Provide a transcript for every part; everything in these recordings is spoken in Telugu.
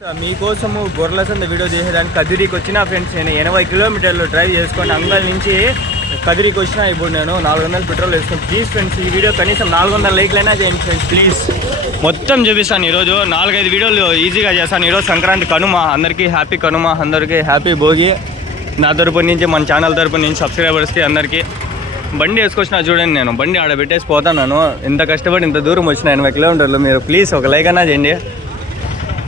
మీకోసము గొర్రెల సంద వీడియో చేసేదానికి కదిరికి వచ్చిన ఫ్రెండ్స్ నేను ఎనభై కిలోమీటర్లు డ్రైవ్ చేసుకొని అంగల్ నుంచి కదిరికి వచ్చిన ఇప్పుడు నేను నాలుగు వందల పెట్రోల్ వేసుకుని. ప్లీజ్ ఫ్రెండ్స్ ఈ వీడియో కనీసం నాలుగు వందల లైక్లైనా చేయండి ఫ్రెండ్స్ ప్లీజ్ మొత్తం చూపిస్తాను ఈరోజు. నాలుగైదు వీడియోలు ఈజీగా చేస్తాను. ఈరోజు సంక్రాంతి కనుమ. అందరికీ హ్యాపీ కనుమ. అందరికీ హ్యాపీ భోగి. నా తరపు నుంచి మన ఛానల్ తరపు నుంచి సబ్స్క్రైబర్స్కి అందరికీ. బండి వేసుకొచ్చిన చూడండి నేను. బండి ఆడ పెట్టేసి పోతాను ఎంత కష్టపడి ఇంత దూరం వచ్చిన ఎనభై కిలోమీటర్లు మీరు ప్లీజ్ ఒక లైక్ అన్నా చేయండి.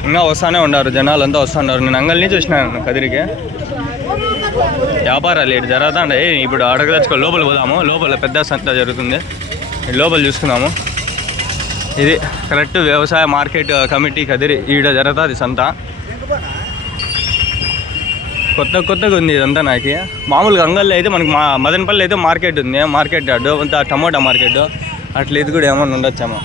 ఇంకా వస్తానే ఉన్నారు జనాలు అంతా వస్తున్నారు. నేను అంగల్ని చూసినాను కదిరికి. వ్యాపారాలు ఇటు జరుగుతాండే ఇప్పుడు అడగదలుచుకో లోపల పోదాము. లోపల పెద్ద సంత జరుగుతుంది. లోపల చూసుకుందాము ఇది కరెక్ట్ వ్యవసాయ మార్కెట్ కమిటీ కదిరి. ఈడ జరుగుతుంది సంత. కొత్త కొత్తగా ఉంది ఇదంతా నాకు. మామూలుగా అంగల్లో అయితే మనకి మా మదనపల్లి అయితే మార్కెట్ ఉంది. మార్కెట్ యార్డు అంతా టమోటా మార్కెట్. అట్లా ఇది కూడా ఏమన్నా ఉండొచ్చేమో.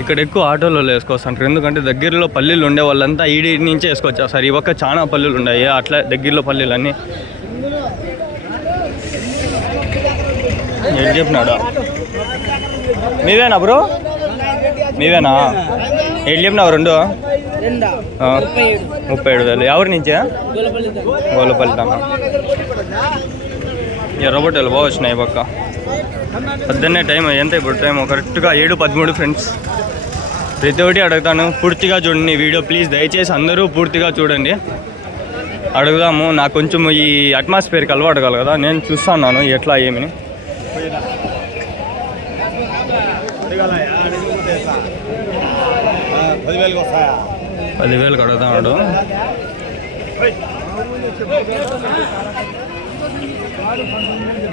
ఇక్కడ ఎక్కువ ఆటోలో వేసుకొస్తుంటారు. ఎందుకంటే దగ్గరలో పల్లెలు ఉండే వాళ్ళంతా ఈడి నుంచే వేసుకొచ్చేస్తారు ఈ పక్క చాలా పల్లెలు ఉన్నాయి అట్లా దగ్గరలో పల్లెలు అన్నీ ఏం చెప్పినాడు? మీవేనా బ్రో? మీవేనా? ఏం చెప్పినావు రెండు? ముప్పై ఏడు వేలు. ఎవరి నుంచా? గోలపల్లి దాకా ఎర్రబొట్టెలు బాగా వచ్చినాయి పక్క. పొద్దున్నే టైం ఎంత ఇప్పుడు టైం? కరెక్ట్గా ఏడు పదమూడు ఫ్రెండ్స్. ప్రతి ఒక్కటి అడుగుతాను. పూర్తిగా చూడండి వీడియో ప్లీజ్ దయచేసి అందరూ పూర్తిగా చూడండి. అడుగుదాము. నాకు కొంచెం ఈ అట్మాస్ఫియర్కి అలవాటు అడగాలి కదా. నేను చూస్తున్నాను ఎట్లా ఏమని. పదివేలకు అడుగుతాడు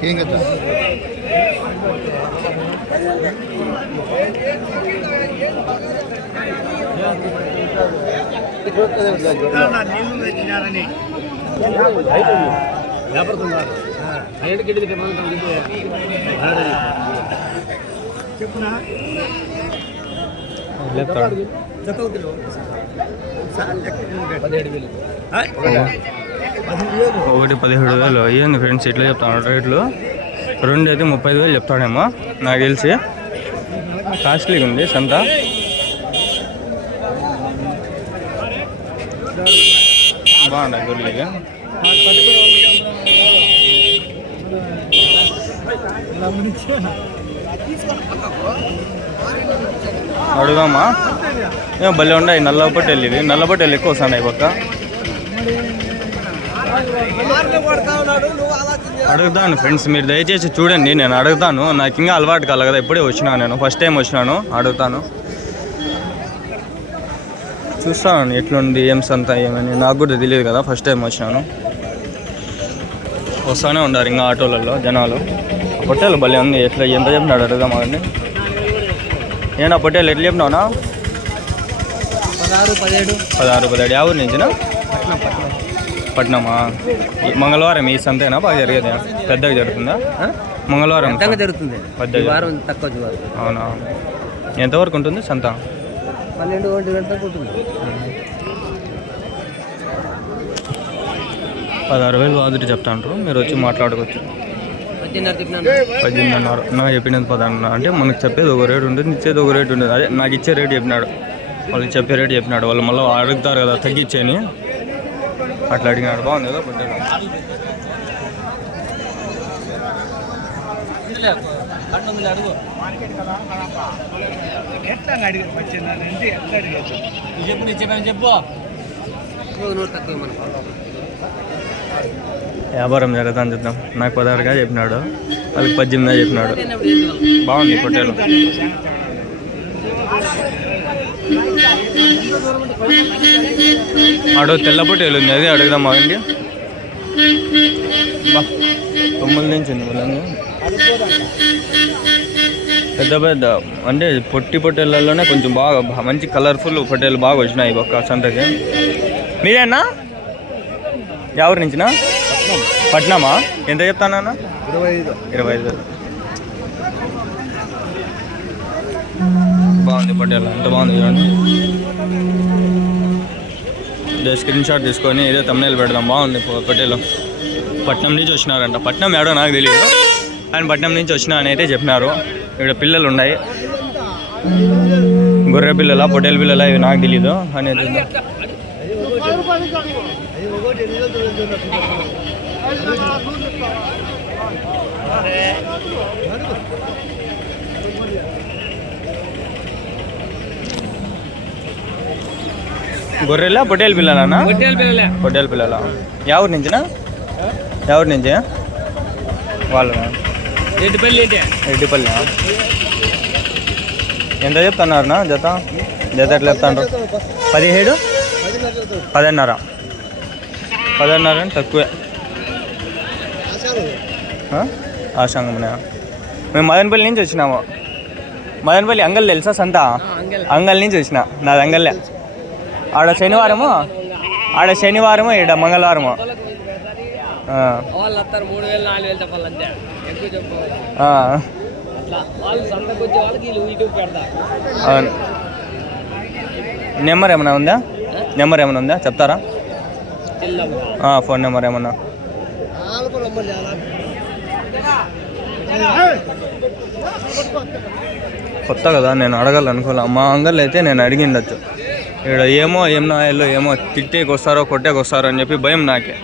ఏం కదా ఒకటి పదిహేడు వేలు. అయ్యింది ఫ్రెండ్స్ ఇట్లా చెప్తాను రేట్లు? రెండు అయితే ముప్పై ఐదు వేలు చెప్తాడేమో నాకు తెలిసి. కాస్ట్లీగా ఉంది సంత. బాగుండ గొర్రెలుగా అడుగామా ఏ భలే ఉన్నాయి నల్ల పొట్టెలు ఇవి. నల్ల ఎక్కువ వస్తున్నాయి పక్క. అడుగుతాను ఫ్రెండ్స్ మీరు దయచేసి చూడండి నేను అడుగుతాను. నాకు ఇంకా అలవాటు కలగదా కదా ఇప్పుడే వచ్చినాను నేను. ఫస్ట్ టైం వచ్చినాను అడుగుతాను. చూస్తాను ఎట్లుంది ఏం సంత ఏమని. నాకు కూడా తెలియదు కదా ఫస్ట్ టైం వచ్చినాను. వస్తానే ఉండారు ఇంకా ఆటోలలో జనాలు. పొట్టేలు భలే ఉంది ఎట్లా ఎంత చెప్పినాడు అడుగుదాం అండి ఏనా పొట్టేలు ఎట్లా చెప్పినావునా? పదహారు పదిహేడు. పదహారు పదిహేడు. యాభై నుంచినా? పట్నం పట్నం. పట్నమా? మంగళవారం ఈ సంతేనా? బాగా జరిగేది పెద్దగా జరుగుతుందా? ఆ? మంగళవారం జరుగుతుంది. వారం తక్కువ అవునా? ఎంతవరకు ఉంటుంది సంత? పన్నెండు ఒంటి గంట దాకా ఉంటుంది పదహారు వేలు వాదులు చెప్తాంటారు మీరు వచ్చి మాట్లాడుకోవచ్చు. పద్దెనిమిదిన్నర నాకు చెప్పినది పదహారు అంటే మనకు చెప్పేది ఒక రేటు ఉంటుంది ఇచ్చేది ఒక రేటు ఉంటుంది. అదే నాకు ఇచ్చే రేటు చెప్పినాడు. వాళ్ళు చెప్పే రేటు చెప్పినాడు. వాళ్ళు మళ్ళీ అడుగుతారు కదా తగ్గించేని అట్లా అడిగినాడు. బాగుంది కదా పొట్టేలు అడుగు. చెప్పు నేను చెప్పాను చెప్పు నూరు తక్కువ మనకు వ్యాపారం జరుగుతుందని చూద్దాం. నాకు పదహారుగా చెప్పినాడు. వాళ్ళకి పద్దెనిమిదిగా చెప్పినాడు. బాగుంది పొట్టేలు ఆడు తెల్ల పొట్టేలు ఉంది. అది అడుగుదాం ఆగండి బా తొమ్మిది నుంచి ఉంది వాళ్ళని పెద్ద పెద్ద అంటే పొట్టి పొట్టేళ్ళలోనే కొంచెం బాగా మంచి కలర్ఫుల్ పొట్టేలు బాగా వచ్చినాయి ఒక్క సంతకి. మీరేనా ఎవరి నుంచినా? పట్నమా? ఎంత చెప్తానన్నా ఇరవై ఐదు ఇరవై ఐదు. బాగుంది పొట్టేలు ఎంత బాగుంది చూడండి. ఇదే స్క్రీన్ షాట్ తీసుకొని ఇదే తమ్నేలు పెడదాం బాగుంది పొట్టేలు పట్నం నుంచి వచ్చినారంట. పట్నం ఏడో నాకు తెలియదు ఆయన పట్నం నుంచి వచ్చినా అని అయితే చెప్పినారు. ఇక్కడ పిల్లలు ఉన్నాయి. గొర్రె పిల్లల పొట్టేలు పిల్లల ఇవి నాకు తెలీదు. అనేది గొర్రెల పొట్టేలు పిల్లలనా? పొట్టేలు పిల్లలే. పొట్టేలు పిల్లల. ఎవరి నుంచినా? ఎవరి నుంచి? వాళ్ళు ఎడ్డుపల్లి ఏంటి? రెడ్డిపల్లి ఎంత చెప్తున్నారునా జత? జత ఎట్లా చెప్తాండ్రు? పదిహేడు? పదిన్నర. పదిన్నర అంటే తక్కువే. ఆ? ఆశాంగమునే? మేము మదనపల్లి నుంచి వచ్చినాము. మదనపల్లి అంగల్ తెలుసా సంత? అంగల్ నుంచి వచ్చిన. నాది అంగల్లే. ఆడ శనివారము ఆడ శనివారము ఈడ మంగళవారము. అవును. నెంబర్ ఏమైనా ఉందా? నెంబర్ ఏమైనా ఉందా? చెప్తారా? ఫోన్ నెంబర్ ఏమన్నా? కొత్త కదా నేను అడగాలనుకోలే. మా అంగల్ అయితే నేను అడిగిండొచ్చు. ఇక్కడ ఏమో ఏం నాయల్లో ఏమో తిట్టేకి వస్తారో కొట్టేకి వస్తారో అని చెప్పి భయం నాకే.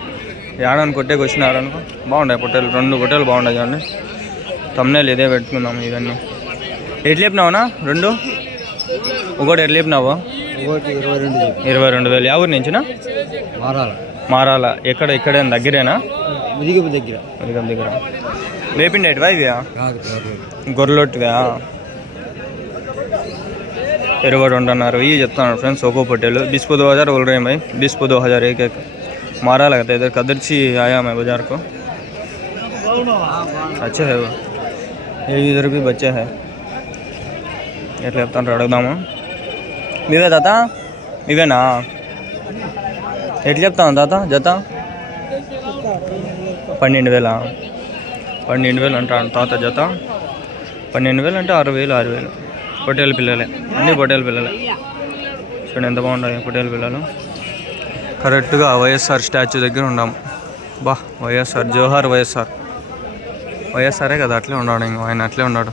ఏడాను కొట్టేకి వచ్చినారు అనుకో బాగున్నాయి పొట్టేలు రెండు పొట్టేలు బాగుండే చూడండి. తమ్నేలు ఇదే పెట్టుకుందాం ఇవన్నీ. ఎట్లు చెప్పినావునా రెండు? ఒకటి ఎట్లు చెప్పినావు ఇరవై రెండు వేలు. యా ఊరి నుంచినా? మారాల. మారాల. ఎక్కడ ఇక్కడే దగ్గరేనా? ముదిగం దగ్గర. ముదిగం దగ్గర. లేపిండేటివా ఇవి? ఇరవై రెండు అన్నారు. ఇవి చెప్తాను ఫ్రెండ్స్ ఒక్కో పొట్టేలు. బిస్పు దో హజార్ ఒకటి బిస్పు దో హజార్ ఏకేక. को दो हज़ार एक एक मारा लगता है इधर कदरची आया मैं बाजार को अच्छे है वो ये इधर भी बच्चे हैं ఎట్లా చెప్తాను అడుగుదాము మీవే తాత మీవేనా ఎట్లా చెప్తాను తాత జత పన్నెండు వేలా పన్నెండు వేలు అంటాడు తాత జత పన్నెండు వేలు అంటే ఆరు వేలు ఆరు వేలు పొట్టేల పిల్లలే అన్నీ పొట్టేల పిల్లలే చూడండి ఎంత బాగున్నాయి పొట్టేల పిల్లలు కరెక్ట్గా వైఎస్ఆర్ స్టాచ్యూ దగ్గర ఉన్నాము బా వైఎస్ఆర్ జోహార్ వైఎస్ఆర్. వైఎస్ఆరే కదా అట్లే ఉన్నాడు ఇంక ఆయన అట్లే ఉన్నాడు.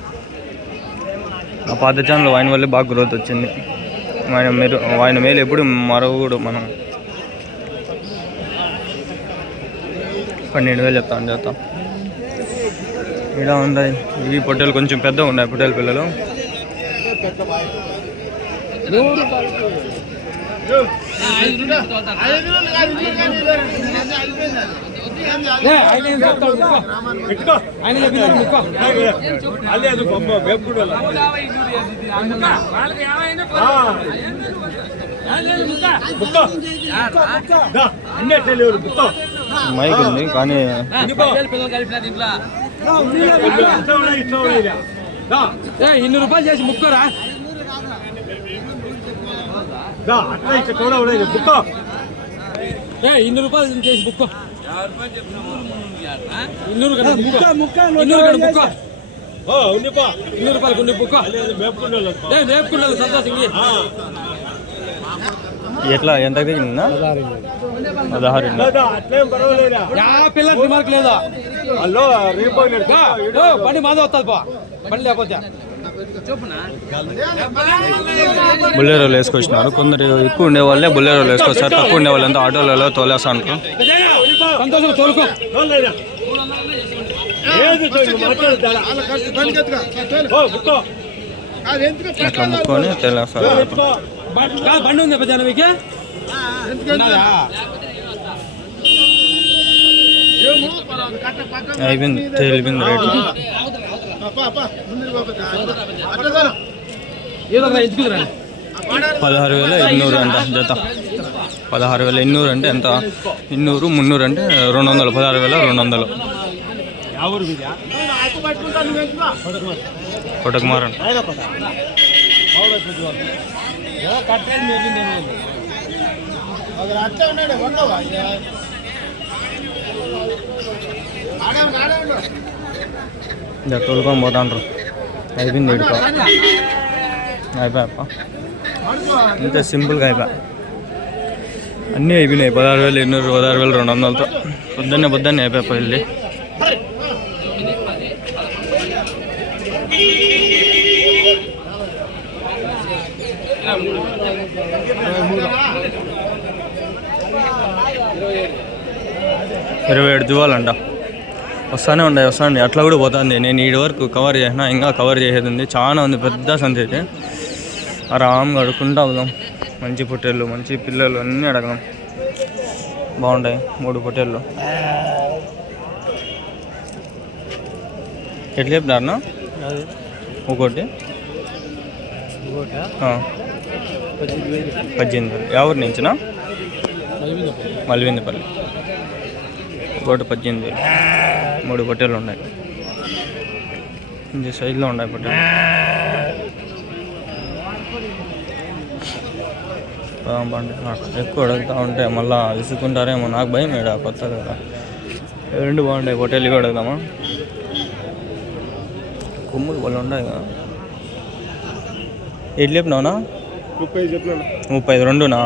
ఆ పాత ఛానల్ ఆయన వల్లే బాగా గ్రోత్ వచ్చింది. ఆయన మీరు ఆయన మేలు ఎప్పుడు మరవకూడదు మనం. పన్నెండు వేలు చెప్తాను చెప్తాం ఇలా ఉన్నాయి. ఇవి పొట్టేలు కొంచెం పెద్దగా ఉన్నాయి పొట్టెల పిల్లలు. మైక్ ఉంది కానీ పిల్లలు కలిపిన దీంట్లో ఇన్ని రూపాయలు చేసి ముక్కరా. ఇన్ని రూపాయలు చేసి బుక్ ఇన్నూరు కదా ఇన్నూరు కదా బుక్ ఇన్నూరు రూపాయలు కొన్ని బుక్ ఏ మేపుకున్నాను సంతోషంగా ఎట్లా ఎంత తగ్గిందా పదహారు పిల్లలకి రిమార్క్ లేదా? బండి మాదే వస్తుంది పో. బండి లేకపోతే. బుల్లెరోలు వేసుకొచ్చినారు. కొందరు ఎక్కువ ఉండే వాళ్ళే బుల్లెరోలు వేసుకొస్తారు. తక్కువ ఉండే వాళ్ళంతా ఆటోలలో తోలేస్తా ఉంటారు సంతోషం తోలుకో. అట్లా ముక్కొని తేలేస్తారు బండి ఉంది పెద్ద? అయిపోయింది తేలిపోయింది రేటు ఏదో ఒక ఎందుకు రండి పదహారు వేల ఎన్నూరు అంట జత. పదహారు వేల ఎన్నూరు అంటే ఎంత? ఇన్నూరు మున్నూరు అంటే రెండు వందలు పదహారు వేల రెండు వందలు కొట్టకుమార్ ಇದು ತೊಳ್ಕೊಂಡು ಹೋದಾನ್ರು అయిపోయింది వేడుక అయిపోయాప్ప ఇంత సింపుల్గా అయిపోయా. అన్నీ అయిపోయినాయి. పదహారు వేలు ఎన్నూరు పదహారు వేలు రెండు వందలతో. పొద్దున్నే పొద్దున్నే అయిపోయా వెళ్ళి. ఇరవై ఏడు దివాలంట. వస్తానే ఉన్నాయి వస్తాండి అట్లా కూడా పోతుంది. నేను ఈ వరకు కవర్ చేసిన ఇంకా కవర్ చేసేది ఉంది. చాలా ఉంది పెద్ద సంత అయితే. ఆరామ్గా అడుక్కుంటా అవుదాం మంచి పొట్టేళ్ళు మంచి పిల్లలు అన్నీ అడగదాం. బాగుంటాయి మూడు పొట్టేళ్ళు. ఎట్లా చెప్పినారనా ఒకటి. పద్దెనిమిది. ఎవరి నుంచినా? మల్విందపల్లి. ఒకటి పద్దెనిమిది. వేలు మూడు పొట్టేలు ఉన్నాయి. ఇంటి సైజులో ఉన్నాయి పొట్టేలు. ఎక్కువ అడుగుతూ ఉంటే మళ్ళీ విసుకుంటారేమో నాకు భయం ఏడా కొత్త కదా. రెండు బాగుంటాయి పొట్టేలు ఇవి అడుగుదామా? కొమ్ములు వాళ్ళు ఉన్నాయి కదా. ఎట్లు చెప్పినావునా? ముప్పై ముప్పై ఐదు రెండునా?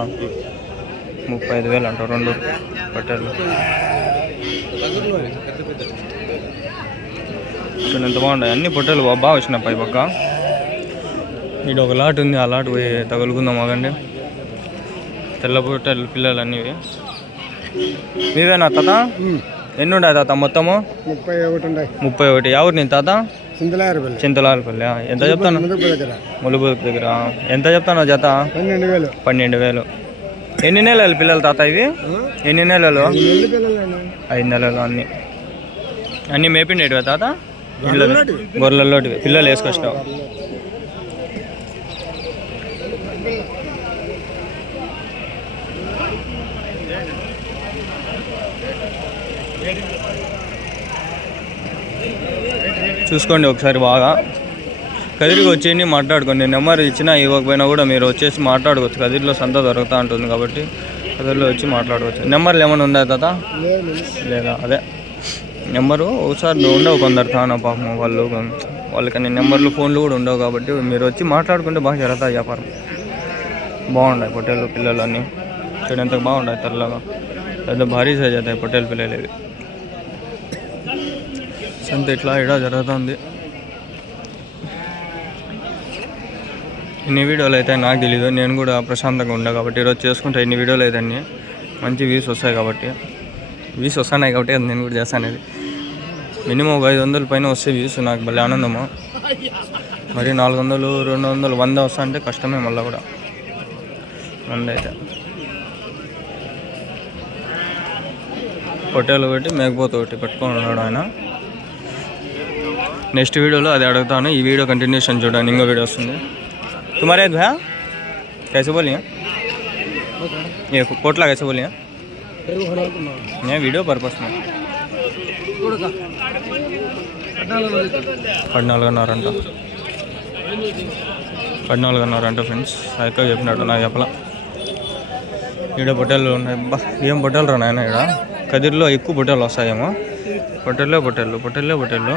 ముప్పై ఐదు వేలు అంటావు రెండు పొట్టేలు. చూడండి ఎంత బాగున్నాయి. అన్ని పొట్టేలు బాగా వచ్చినాయి పై పక్క. ఇటు ఒక లాట్ ఉంది ఆ లాట్ పోయి తగులుకుందాం మగండి తెల్ల పొట్టేలు పిల్లలు అన్నీ మీవేనా తాత? ఎన్ని ఉన్నాయి తాత మొత్తము? ముప్పై ఒకటి ఉన్నాయి ముప్పై ఒకటి. ఎవరు నేను తాత? సింతలారపల్లి చింతలాలపల్లి ఎంత చెప్తాను? ములుగు దగ్గర. ఎంత చెప్తాను జత పన్నెండు వేలు. పన్నెండు వేలు. ఎన్ని నెలలు పిల్లలు తాత ఇవి? ఎన్ని నెలలు? ఐదు నెలలు అన్ని. అన్ని మేపిండేటివా తాత? ఇళ్ళు గొర్రెల్లోటివి. పిల్లలు వేసుకొచ్చినావు. చూసుకోండి ఒకసారి బాగా. కదిరికి వచ్చేయండి మాట్లాడుకోండి. నెంబర్ ఇచ్చినా ఇవ్వకపోయినా కూడా మీరు వచ్చేసి మాట్లాడుకోవచ్చు. కదిరిలో సంత దొరుకుతూ ఉంటుంది కాబట్టి కదిరిలో వచ్చి మాట్లాడుకోవచ్చు. నెంబర్లు ఏమైనా ఉందా తాత? లేదా? అదే. నెంబరు? ఒకసారి ఉండవు కొందరు తాను పాపం వాళ్ళు. వాళ్ళకని నెంబర్లు ఫోన్లు కూడా ఉండవు కాబట్టి మీరు వచ్చి మాట్లాడుకుంటే బాగా జరుగుతాయి వ్యాపారం. బాగుండాయి పొట్టేలు పిల్లలు అన్నీ. చూడండి ఎంత తెల్లగా. పెద్ద భారీ సైజ్ అవుతాయి పొట్టేలు పిల్లలు ఇవి. సంత ఇట్లా ఇడా జరుగుతుంది. ఇన్ని వీడియోలు అయితే నాకు తెలీదు. నేను కూడా ప్రశాంతంగా ఉండా కాబట్టి ఈరోజు చేసుకుంటే ఇన్ని వీడియోలు అయితే అన్ని. మంచి వ్యూస్ వస్తాయి కాబట్టి. వ్యూస్ వస్తున్నాయి కాబట్టి అది నేను కూడా చేస్తాను ఇది. మినిమం ఒక ఐదు వందల పైన వస్తే వ్యూస్ నాకు భలే ఆనందము మరి నాలుగు వందలు రెండు వందలు వంద వస్తా అంటే కష్టమే మళ్ళీ కూడా వంద అయితే పొట్టేలు ఒకటి మేకపోతే ఒకటి పెట్టుకొని ఉన్నాడు ఆయన నెక్స్ట్ వీడియోలో అది అడుగుతాను ఈ వీడియో కంటిన్యూషన్ చూడండి ఇంకో వీడియో వస్తుంది तुम्हारे भैया कैसे बोलिए ये कोटला कैसे बोलिए मैं वीडियो पर्पस में పద్నాలుగున్నరంట. పద్నాలుగున్నరంట ఫ్రెండ్స్ అయితే చెప్పినట్టు నాకు చెప్పలా. ఈడ పొట్టెలు ఉన్నాయి. బా ఏం పొట్టెలు రా నాయన ఈడ? కదిరిలో ఎక్కువ పొట్టెలు వస్తాయేమో. పొట్టెల్లో పొట్టెళ్ళు పొట్టెల్లో పొట్టెళ్ళు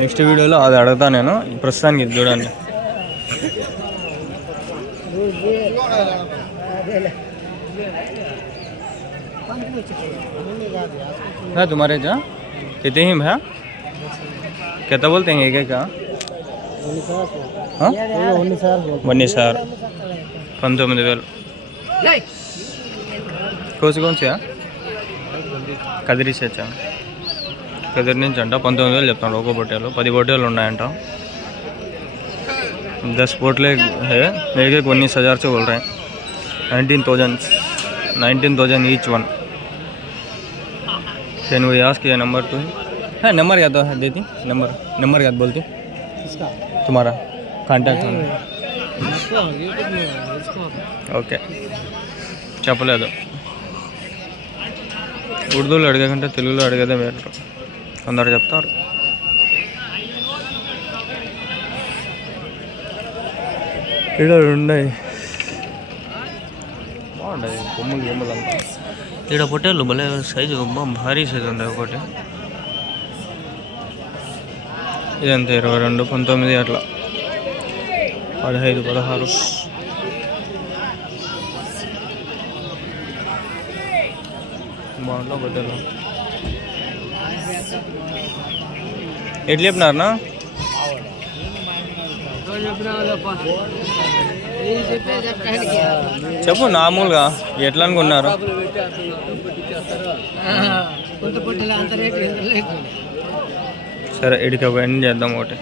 నెక్స్ట్ వీడియోలో అది అడుగుతా నేను. ప్రస్తుతానికి ఇది చూడండి. क्या तुम्हारे जा कितने ही भैया कितना बोलते हैं एक क्या వన్నీ సార్ పంతొమ్మిది వేలు కోసి కోన్సియా కదిరి చచ్చా కదిరి నుంచి అంట పంతొమ్మిది వేలు చెప్తాడు ఒక్కో పొట్టేలు పది పొట్టేలు ఉన్నాయంట दस पोटले है एक एक उन्नीस हज़ार से बोल रहे हैं nineteen thousand nineteen thousand each one can we ask ये नंबर तो है नंबर क्या तो है देती नंबर नंबर क्या बोलती तुम्हारा కాంటాక్ట్ ఓకే చెప్పలేదు ఉర్దూలో అడిగకంటే తెలుగులో అడిగేదే వేరు కొందరు చెప్తారు ఇక్కడ ఉన్నాయి బాగుంటాయి కొమ్ములు కొమ్ములు అంతా ఇక్కడ పొట్టేళ్ళు భలే సైజు భారీ సైజు ఉంది ఒకటి ఇదంతా ఇరవై రెండు పంతొమ్మిది అట్లా పదహైదు పదహారు బాగుంటా పొట్టేలు ఎట్లా చెప్పినారనా చెప్పు మామూలుగా ఎట్లా అనుకున్నారు? సరే ఇడికి ఒక ఎండ్ చేద్దాం ఒకటి.